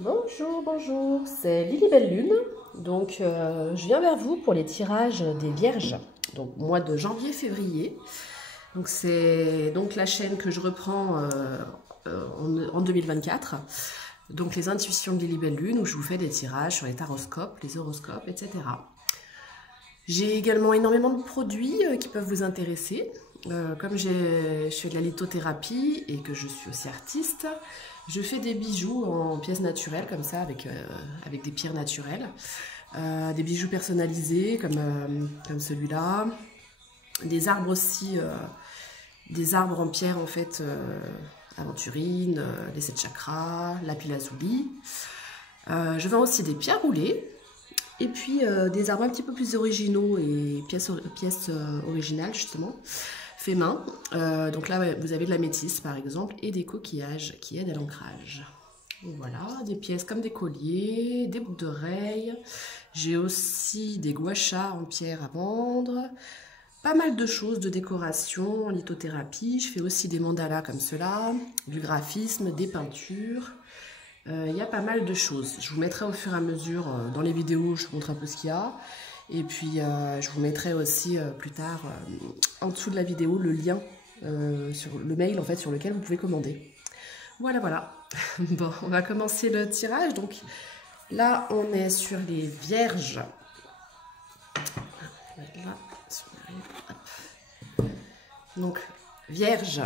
Bonjour, bonjour, c'est Lily Belle Lune. Donc, je viens vers vous pour les tirages des Vierges, donc mois de janvier-février. Donc, c'est donc la chaîne que je reprends en 2024. Donc, les intuitions de Lily Belle Lune, où je vous fais des tirages sur les taroscopes, les horoscopes, etc. J'ai également énormément de produits qui peuvent vous intéresser. Comme je fais de la lithothérapie et que je suis aussi artiste, je fais des bijoux en pièces naturelles comme ça, avec des pierres naturelles. Des bijoux personnalisés comme celui-là. Des arbres aussi, des arbres en pierre en fait, aventurine, les 7 chakras, lapis-lazuli. Je vends aussi des pierres roulées. Et puis des arbres un petit peu plus originaux et pièces originales justement, fait main. Donc là vous avez de la métisse par exemple et des coquillages qui aident à l'ancrage. Voilà, des pièces comme des colliers, des boucles d'oreilles. J'ai aussi des gua sha en pierre à vendre. Pas mal de choses de décoration, en lithothérapie. Je fais aussi des mandalas comme cela, du graphisme, des peintures. Il y a pas mal de choses. Je vous mettrai au fur et à mesure dans les vidéos, je vous montre un peu ce qu'il y a. Et puis je vous mettrai aussi plus tard en dessous de la vidéo le lien sur le mail en fait sur lequel vous pouvez commander. Voilà, voilà. Bon, on va commencer le tirage. Donc là, on est sur les Vierges. Donc Vierge.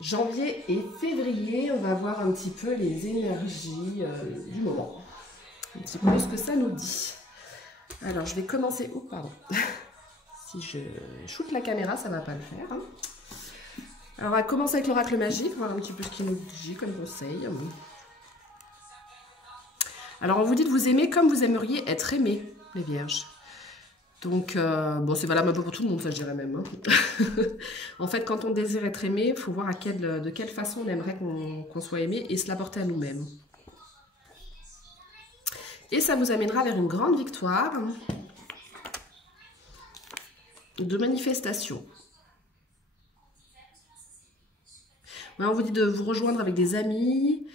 Janvier et février, on va voir un petit peu les énergies du moment. Un petit peu ce que ça nous dit. Alors, je vais commencer... Oh, pardon. Si je shoot la caméra, ça ne va pas le faire. Hein. Alors, on va commencer avec l'oracle magique, voir un petit peu ce qu'il nous dit comme conseil. Alors, on vous dit de vous aimer comme vous aimeriez être aimé, les vierges. Donc, bon, c'est valable un peu pour tout le monde, ça je dirais même. Hein. En fait, quand on désire être aimé, il faut voir de quelle façon on aimerait qu'on soit aimé et se l'apporter à nous-mêmes. Et ça vous amènera vers une grande victoire de manifestation. Ouais, on vous dit de vous rejoindre avec des amis,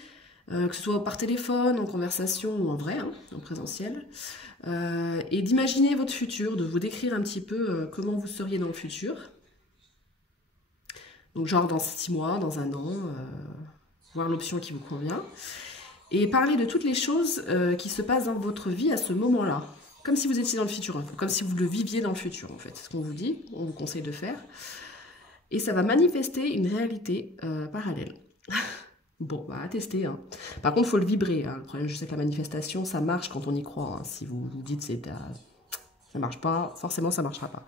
que ce soit par téléphone, en conversation ou en vrai, hein, en présentiel. Et d'imaginer votre futur, de vous décrire un petit peu comment vous seriez dans le futur. Donc genre dans 6 mois, dans un an, voir l'option qui vous convient. Et parler de toutes les choses qui se passent dans votre vie à ce moment-là. Comme si vous étiez dans le futur, hein, comme si vous le viviez dans le futur en fait. C'est ce qu'on vous dit, on vous conseille de faire. Et ça va manifester une réalité parallèle. Bon, bah, à tester. Hein. Par contre, il faut le vibrer. Hein. Le problème, je sais que la manifestation, ça marche quand on y croit. Hein. Si vous vous dites que ça marche pas, forcément, ça marchera pas.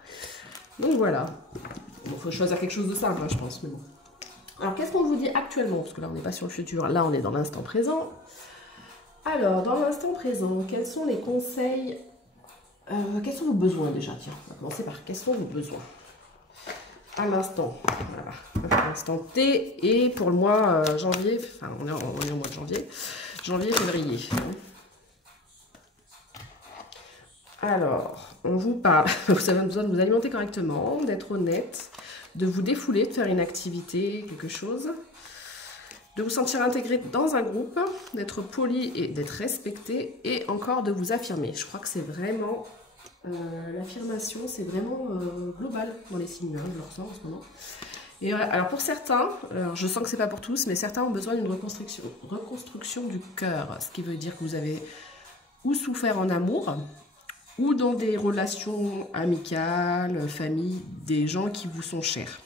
Donc voilà. Bon, faut choisir quelque chose de simple, hein, je pense. Mais bon. Alors, qu'est-ce qu'on vous dit actuellement? Parce que là, on n'est pas sur le futur. Là, on est dans l'instant présent. Alors, dans l'instant présent, quels sont les conseils? Quels sont vos besoins déjà? Tiens, on va commencer par quels sont vos besoins? À l'instant, voilà, à l'instant T, et pour le mois janvier, enfin on est au mois de janvier, février. Alors, on vous parle, vous avez besoin de vous alimenter correctement, d'être honnête, de vous défouler, de faire une activité, quelque chose, de vous sentir intégré dans un groupe, d'être poli et d'être respecté, et encore de vous affirmer. Je crois que c'est vraiment... l'affirmation, c'est vraiment global dans les signes, hein, je le ressens en ce moment. Et voilà. Alors pour certains, alors je sens que c'est pas pour tous, mais certains ont besoin d'une reconstruction du cœur, ce qui veut dire que vous avez ou souffert en amour, ou dans des relations amicales, famille, des gens qui vous sont chers.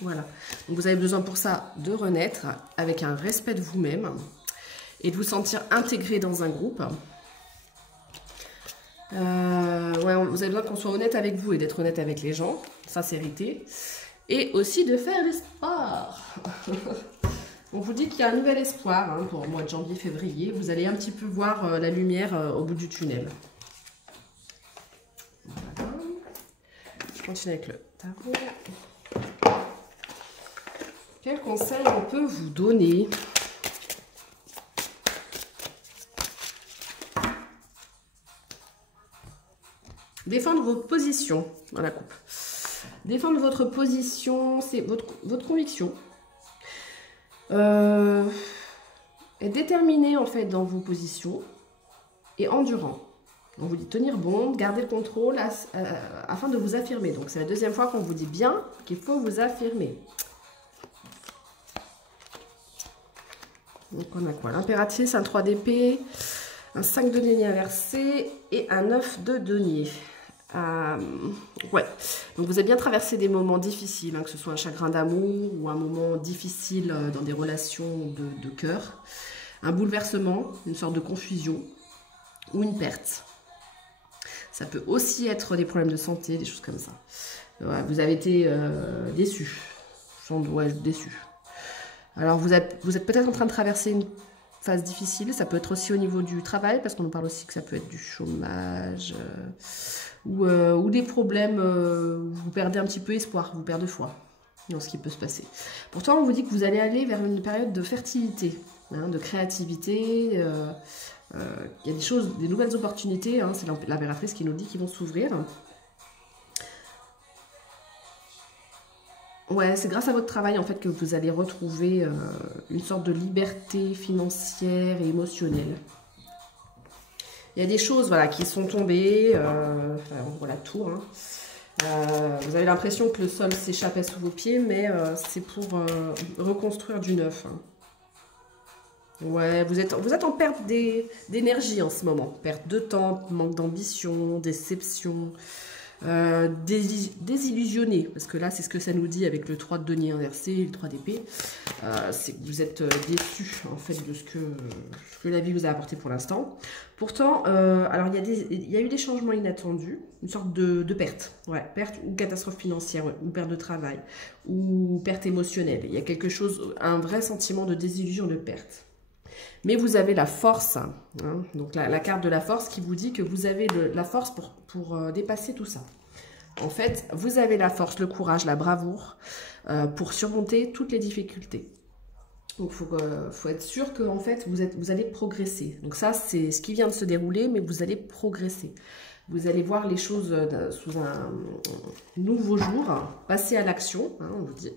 Voilà. Donc vous avez besoin pour ça de renaître avec un respect de vous-même et de vous sentir intégré dans un groupe. Ouais, vous avez besoin qu'on soit honnête avec vous et d'être honnête avec les gens, sincérité, et aussi de faire l'espoir. On vous dit qu'il y a un nouvel espoir hein, pour le mois de janvier-février. Vous allez un petit peu voir la lumière au bout du tunnel. Voilà. Je continue avec le tarot. Quel conseil on peut vous donner ? Défendre vos positions dans la coupe. Défendre votre position, c'est votre conviction. être déterminé en fait dans vos positions et endurant. On vous dit tenir bon, garder le contrôle afin de vous affirmer. Donc c'est la deuxième fois qu'on vous dit bien qu'il faut vous affirmer. Donc on a quoi? L'impératrice, un 3 d'épée, un 5 de denier inversé et un 9 de denier. Ouais, donc vous avez bien traversé des moments difficiles, hein, que ce soit un chagrin d'amour ou un moment difficile dans des relations de cœur, un bouleversement, une sorte de confusion ou une perte. Ça peut aussi être des problèmes de santé, des choses comme ça. Ouais, vous avez été déçu, ouais, déçu. Alors vous êtes peut-être en train de traverser une phase difficile, ça peut être aussi au niveau du travail, parce qu'on nous parle aussi que ça peut être du chômage, ou des problèmes, vous perdez un petit peu espoir, vous perdez foi dans ce qui peut se passer. Pourtant, on vous dit que vous allez aller vers une période de fertilité, hein, de créativité, il y a des choses, des nouvelles opportunités, hein, c'est l'impératrice qui nous dit qu'ils vont s'ouvrir. Ouais, c'est grâce à votre travail en fait que vous allez retrouver une sorte de liberté financière et émotionnelle. Il y a des choses voilà, qui sont tombées, on voit la tour. Hein. Vous avez l'impression que le sol s'échappait sous vos pieds, mais c'est pour reconstruire du neuf. Hein. Ouais, vous êtes en perte d'énergie en ce moment. Perte de temps, manque d'ambition, déception. Désillusionné, parce que là c'est ce que ça nous dit avec le 3 de denier inversé et le 3 d'épée, c'est que vous êtes déçu en fait de ce que la vie vous a apporté pour l'instant. Pourtant, alors il y a eu des changements inattendus, une sorte de perte, ouais, perte ou catastrophe financière, ou perte de travail, ou perte émotionnelle. Il y a quelque chose, un vrai sentiment de désillusion, de perte. Mais vous avez la force, hein, donc la carte de la force qui vous dit que vous avez la force pour dépasser tout ça. En fait, vous avez la force, le courage, la bravoure pour surmonter toutes les difficultés. Donc, il faut être sûr que en fait, vous allez progresser. Donc ça, c'est ce qui vient de se dérouler, mais vous allez progresser. Vous allez voir les choses sous un nouveau jour, passer à l'action, hein, on vous dit,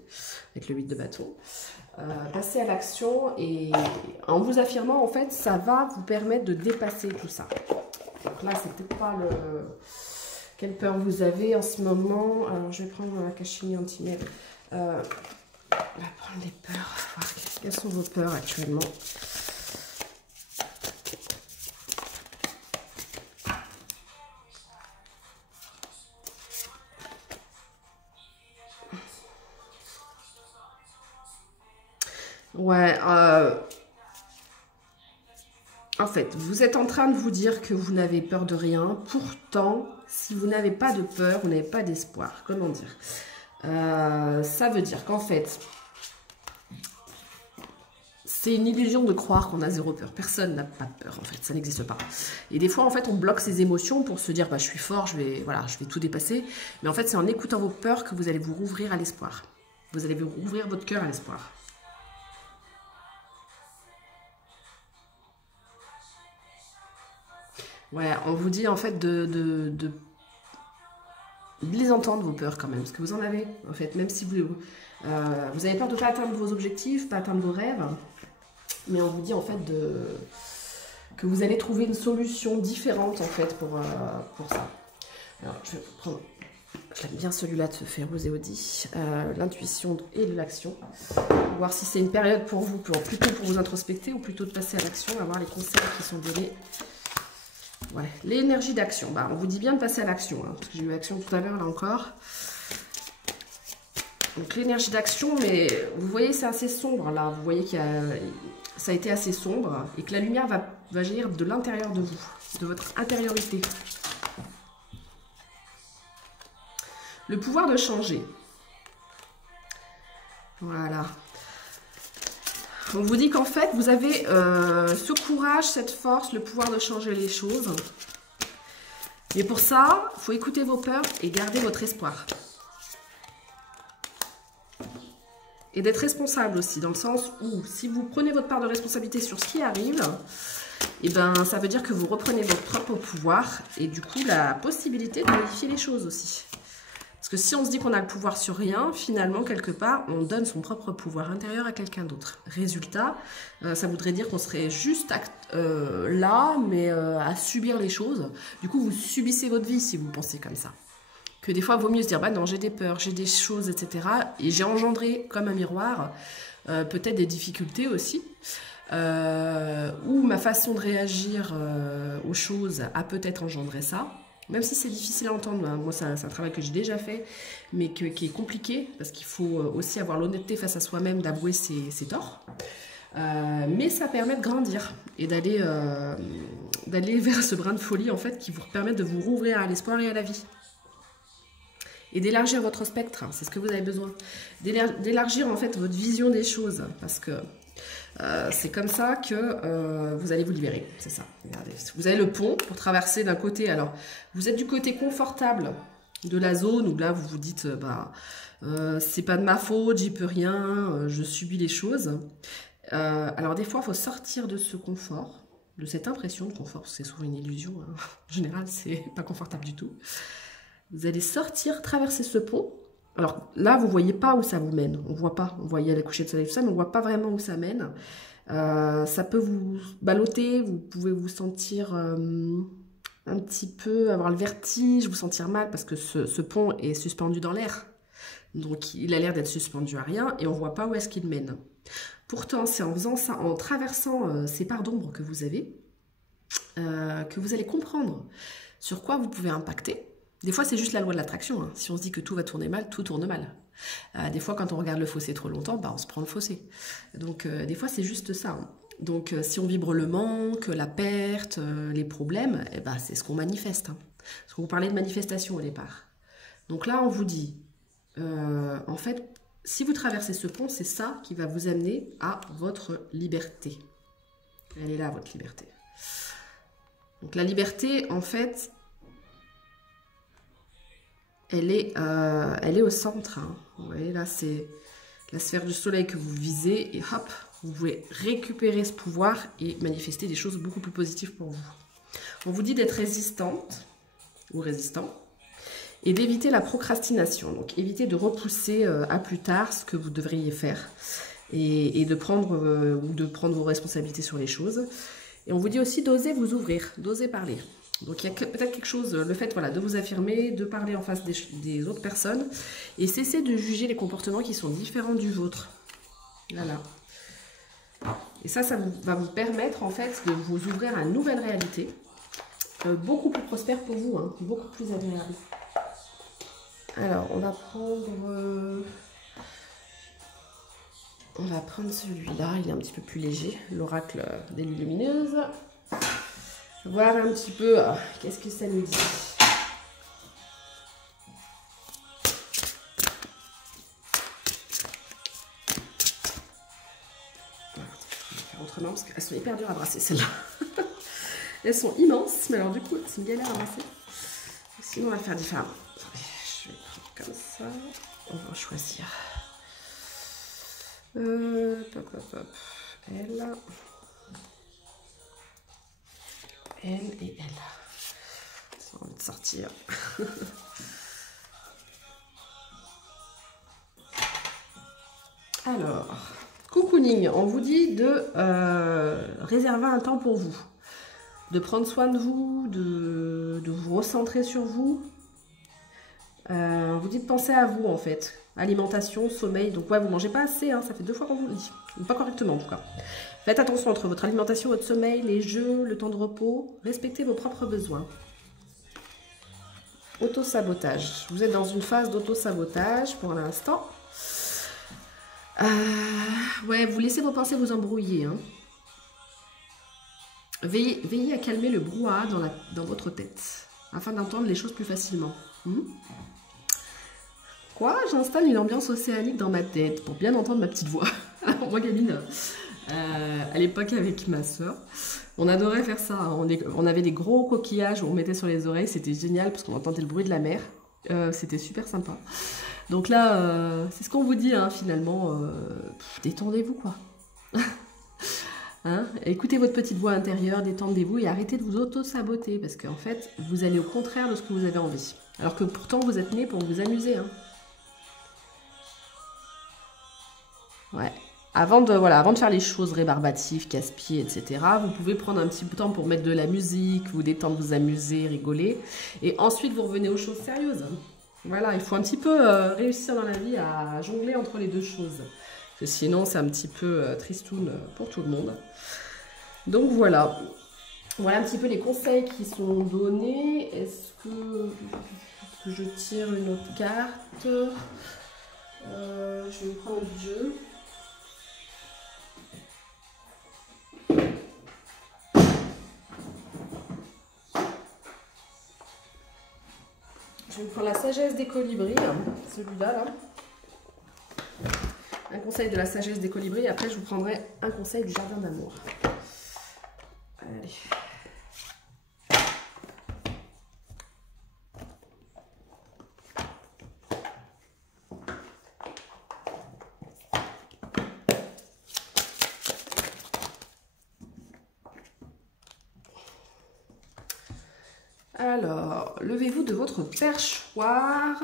avec le 8 de bâton. Passer à l'action et en vous affirmant, en fait, ça va vous permettre de dépasser tout ça. Donc là, c'est peut-être pas le... Quelle peur vous avez en ce moment? Alors, je vais prendre la cachemire anti-miel. On va prendre les peurs. Voir quelles sont vos peurs actuellement. Ouais, en fait, vous êtes en train de vous dire que vous n'avez peur de rien. Pourtant, si vous n'avez pas de peur, vous n'avez pas d'espoir. Comment dire? Ça veut dire qu'en fait, c'est une illusion de croire qu'on a zéro peur. Personne n'a pas de peur, en fait. Ça n'existe pas. Et des fois, en fait, on bloque ses émotions pour se dire, bah, je suis fort, je vais tout dépasser. Mais en fait, c'est en écoutant vos peurs que vous allez vous rouvrir à l'espoir. Vous allez vous rouvrir votre cœur à l'espoir. Ouais, on vous dit en fait de les entendre vos peurs quand même, parce que vous en avez en fait, même si vous avez peur de ne pas atteindre vos objectifs, pas atteindre vos rêves, mais on vous dit en fait que vous allez trouver une solution différente en fait pour ça. Alors je vais prendre, j'aime bien celui-là de ce Férouz et Audi, l'intuition et l'action, voir si c'est une période pour vous, plutôt pour vous introspecter ou plutôt de passer à l'action, à voir les conseils qui sont donnés. Ouais, l'énergie d'action. Bah, on vous dit bien de passer à l'action, hein, parce que j'ai eu l'action tout à l'heure, là encore. Donc l'énergie d'action, mais vous voyez, c'est assez sombre, là. Vous voyez que ça a été assez sombre, et que la lumière va jaillir de l'intérieur de vous, de votre intériorité. Le pouvoir de changer. Voilà. On vous dit qu'en fait, vous avez ce courage, cette force, le pouvoir de changer les choses. Mais pour ça, il faut écouter vos peurs et garder votre espoir. Et d'être responsable aussi, dans le sens où si vous prenez votre part de responsabilité sur ce qui arrive, et ben, ça veut dire que vous reprenez votre propre pouvoir et du coup la possibilité de modifier les choses aussi. Parce que si on se dit qu'on a le pouvoir sur rien, finalement, quelque part, on donne son propre pouvoir intérieur à quelqu'un d'autre. Résultat, ça voudrait dire qu'on serait juste là, mais à subir les choses. Du coup, vous subissez votre vie si vous pensez comme ça. Que des fois, il vaut mieux se dire, bah non, j'ai des peurs, j'ai des choses, etc. Et j'ai engendré, comme un miroir, peut-être des difficultés aussi. Ou ma façon de réagir aux choses a peut-être engendré ça. Même si c'est difficile à entendre, moi c'est un travail que j'ai déjà fait, mais qui est compliqué, parce qu'il faut aussi avoir l'honnêteté face à soi-même d'avouer ses torts. Mais ça permet de grandir et d'aller vers ce brin de folie en fait qui vous permet de vous rouvrir à l'espoir et à la vie. Et d'élargir votre spectre, hein, c'est ce que vous avez besoin. D'élargir en fait votre vision des choses, parce que c'est comme ça que vous allez vous libérer, c'est ça. Regardez, vous avez le pont pour traverser d'un côté. Alors, vous êtes du côté confortable de la zone où là vous vous dites, c'est pas de ma faute, j'y peux rien, je subis les choses. Alors des fois, il faut sortir de ce confort, de cette impression de confort, parce que c'est souvent une illusion. Hein. En général, c'est pas confortable du tout. Vous allez sortir, traverser ce pont. Alors là, vous ne voyez pas où ça vous mène. On ne voit pas. On voyait le coucher de soleil, tout ça, mais on ne voit pas vraiment où ça mène. Ça peut vous balloter. Vous pouvez vous sentir un petit peu, avoir le vertige, vous sentir mal, parce que ce pont est suspendu dans l'air. Donc il a l'air d'être suspendu à rien et on ne voit pas où est-ce qu'il mène. Pourtant, c'est en faisant ça, en traversant ces parts d'ombre que vous avez, que vous allez comprendre sur quoi vous pouvez impacter. Des fois, c'est juste la loi de l'attraction. Hein. Si on se dit que tout va tourner mal, tout tourne mal. Des fois, quand on regarde le fossé trop longtemps, on se prend le fossé. Donc, des fois, c'est juste ça. Hein. Donc, si on vibre le manque, la perte, les problèmes, c'est ce qu'on manifeste. Hein. Parce qu'on vous parlait de manifestation au départ. Donc là, on vous dit, en fait, si vous traversez ce pont, c'est ça qui va vous amener à votre liberté. Elle est là, votre liberté. Donc, la liberté, en fait... Elle est au centre. Hein. Vous voyez, là, c'est la sphère du soleil que vous visez. Et hop, vous pouvez récupérer ce pouvoir et manifester des choses beaucoup plus positives pour vous. On vous dit d'être résistante ou résistant et d'éviter la procrastination. Donc, éviter de repousser à plus tard ce que vous devriez faire et de prendre vos responsabilités sur les choses. Et on vous dit aussi d'oser vous ouvrir, d'oser parler. Donc il y a peut-être quelque chose, le fait voilà, de vous affirmer, de parler en face des autres personnes et cesser de juger les comportements qui sont différents du vôtre. Voilà. Et ça va vous permettre en fait de vous ouvrir à une nouvelle réalité, beaucoup plus prospère pour vous, hein, beaucoup plus agréable. Alors on va prendre celui-là, il est un petit peu plus léger, l'oracle des lumineuses. Voir un petit peu, qu'est-ce que ça nous dit. Voilà, je vais faire autrement parce qu'elles sont hyper dures à brasser celles-là. Elles sont immenses, mais alors du coup, c'est une galère à brasser. Sinon, on va le faire différemment. Je vais prendre comme ça. On va choisir. Hop. Elle. Elle et elle. Ça a envie de sortir. Alors, cocooning, on vous dit de réserver un temps pour vous, de prendre soin de vous, de vous recentrer sur vous. On vous dit de penser à vous en fait. Alimentation, sommeil, donc ouais, vous mangez pas assez, hein, ça fait 2 fois qu'on vous le dit. Pas correctement en tout cas. Faites attention entre votre alimentation, votre sommeil, les jeux, le temps de repos. Respectez vos propres besoins. Auto-sabotage. Vous êtes dans une phase d'auto-sabotage pour l'instant. Ouais, vous laissez vos pensées vous embrouiller. Hein. Veillez à calmer le brouhaha dans votre tête, afin d'entendre les choses plus facilement. Quoi? J'installe une ambiance océanique dans ma tête pour bien entendre ma petite voix. Alors, moi, Galine, à l'époque avec ma soeur, on adorait faire ça. Hein. On avait des gros coquillages où on mettait sur les oreilles. C'était génial parce qu'on entendait le bruit de la mer. C'était super sympa. Donc là, c'est ce qu'on vous dit hein, finalement. Détendez-vous quoi. Hein, écoutez votre petite voix intérieure, détendez-vous et arrêtez de vous auto-saboter parce qu'en fait, vous allez au contraire de ce que vous avez envie. Alors que pourtant, vous êtes nés pour vous amuser. Hein. Ouais. Avant de faire les choses rébarbatives, casse-pieds, etc., vous pouvez prendre un petit peu de temps pour mettre de la musique, vous détendre, vous amuser, rigoler. Et ensuite, vous revenez aux choses sérieuses. Voilà, il faut un petit peu réussir dans la vie à jongler entre les deux choses. Parce que sinon, c'est un petit peu tristoun pour tout le monde. Donc voilà. Voilà un petit peu les conseils qui sont donnés. Est-ce que je tire une autre carte? Je vais prendre le jeu. Je vais prendre la sagesse des colibris, hein, celui-là, là. Un conseil de la sagesse des colibris. Après, je vous prendrai un conseil du jardin d'amour. Allez. Alors, levez-vous de votre perchoir.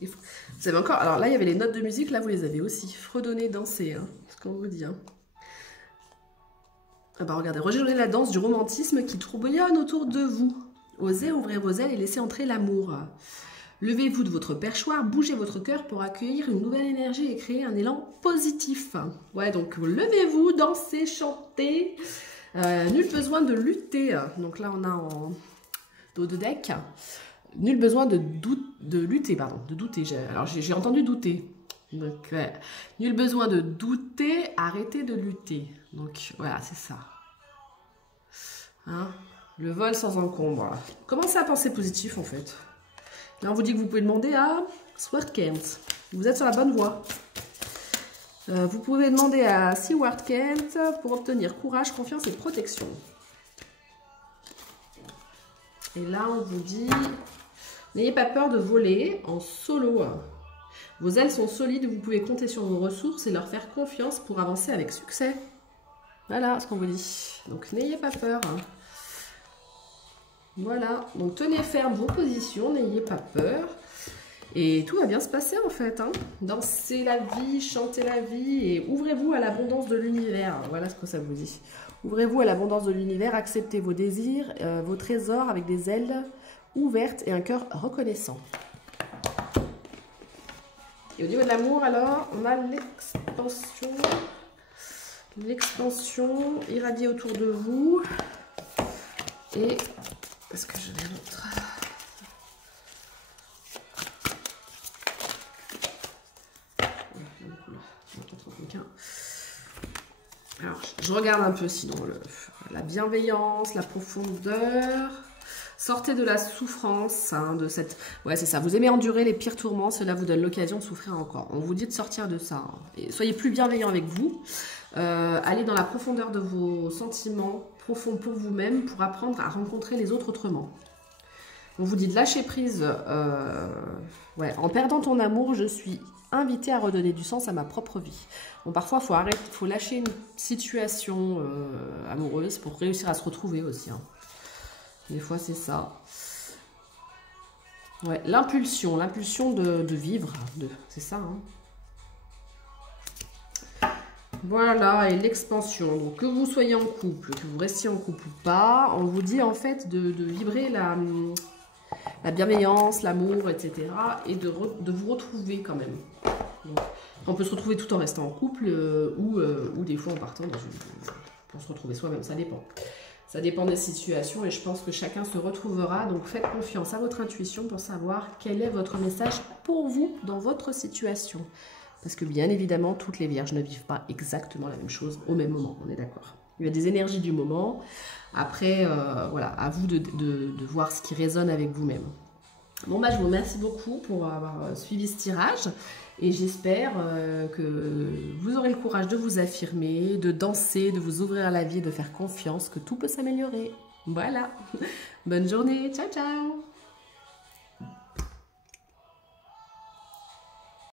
Vous avez encore... Alors là, il y avait les notes de musique, là, vous les avez aussi. Fredonner, danser, hein, ce qu'on vous dit. Hein. Ah bah regardez, rejoignez la danse du romantisme qui tourbillonne autour de vous. Osez ouvrir vos ailes et laissez entrer l'amour. Levez-vous de votre perchoir, bougez votre cœur pour accueillir une nouvelle énergie et créer un élan positif. Ouais, donc levez-vous, dansez, chantez. Nul besoin de lutter. Donc là, on a en dos de deck. Nul besoin de lutter, pardon, de douter. Alors j'ai entendu douter. Donc, nul besoin de douter, arrêtez de lutter. Donc voilà, c'est ça. Hein? Le vol sans encombre. Commencez à penser positif en fait. Là, on vous dit que vous pouvez demander à Sword Kent. Vous êtes sur la bonne voie. Vous pouvez demander à Sword Kent pour obtenir courage, confiance et protection. Et là, on vous dit, n'ayez pas peur de voler en solo. Vos ailes sont solides, vous pouvez compter sur vos ressources et leur faire confiance pour avancer avec succès. Voilà ce qu'on vous dit. Donc, n'ayez pas peur. Voilà. Donc, tenez ferme vos positions, n'ayez pas peur. Et tout va bien se passer en fait. Hein. Dansez la vie, chantez la vie et ouvrez-vous à l'abondance de l'univers. Voilà ce que ça vous dit. Ouvrez-vous à l'abondance de l'univers, acceptez vos désirs, vos trésors avec des ailes ouvertes et un cœur reconnaissant. Et au niveau de l'amour, alors, on a l'expansion. L'expansion irradie autour de vous. Et, est-ce que je vais montrer? Alors, je regarde un peu sinon la bienveillance, la profondeur. Sortez de la souffrance, hein, de cette... Ouais, c'est ça. Vous aimez endurer les pires tourments, cela vous donne l'occasion de souffrir encore. On vous dit de sortir de ça. Hein. Et soyez plus bienveillant avec vous. Allez dans la profondeur de vos sentiments, profonds pour vous-même, pour apprendre à rencontrer les autres autrement. On vous dit de lâcher prise. Ouais, en perdant ton amour, je suis invitée à redonner du sens à ma propre vie. Bon, parfois, faut lâcher une situation amoureuse pour réussir à se retrouver aussi. Hein. Des fois, c'est ça. Ouais, l'impulsion de vivre, c'est ça. Hein. Voilà, et l'expansion. Donc, que vous soyez en couple, que vous restiez en couple ou pas, on vous dit en fait de vibrer la bienveillance, l'amour, etc. Et de vous retrouver quand même. Donc, on peut se retrouver tout en restant en couple ou des fois en partant pour se retrouver soi-même, ça dépend. Ça dépend des situations et je pense que chacun se retrouvera. Donc faites confiance à votre intuition pour savoir quel est votre message pour vous dans votre situation. Parce que bien évidemment, toutes les vierges ne vivent pas exactement la même chose au même moment, on est d'accord. Il y a des énergies du moment. Après, voilà, à vous de voir ce qui résonne avec vous-même. Bon, bah, je vous remercie beaucoup pour avoir suivi ce tirage. Et j'espère que vous aurez le courage de vous affirmer, de danser, de vous ouvrir à la vie, de faire confiance, que tout peut s'améliorer. Voilà. Bonne journée. Ciao, ciao.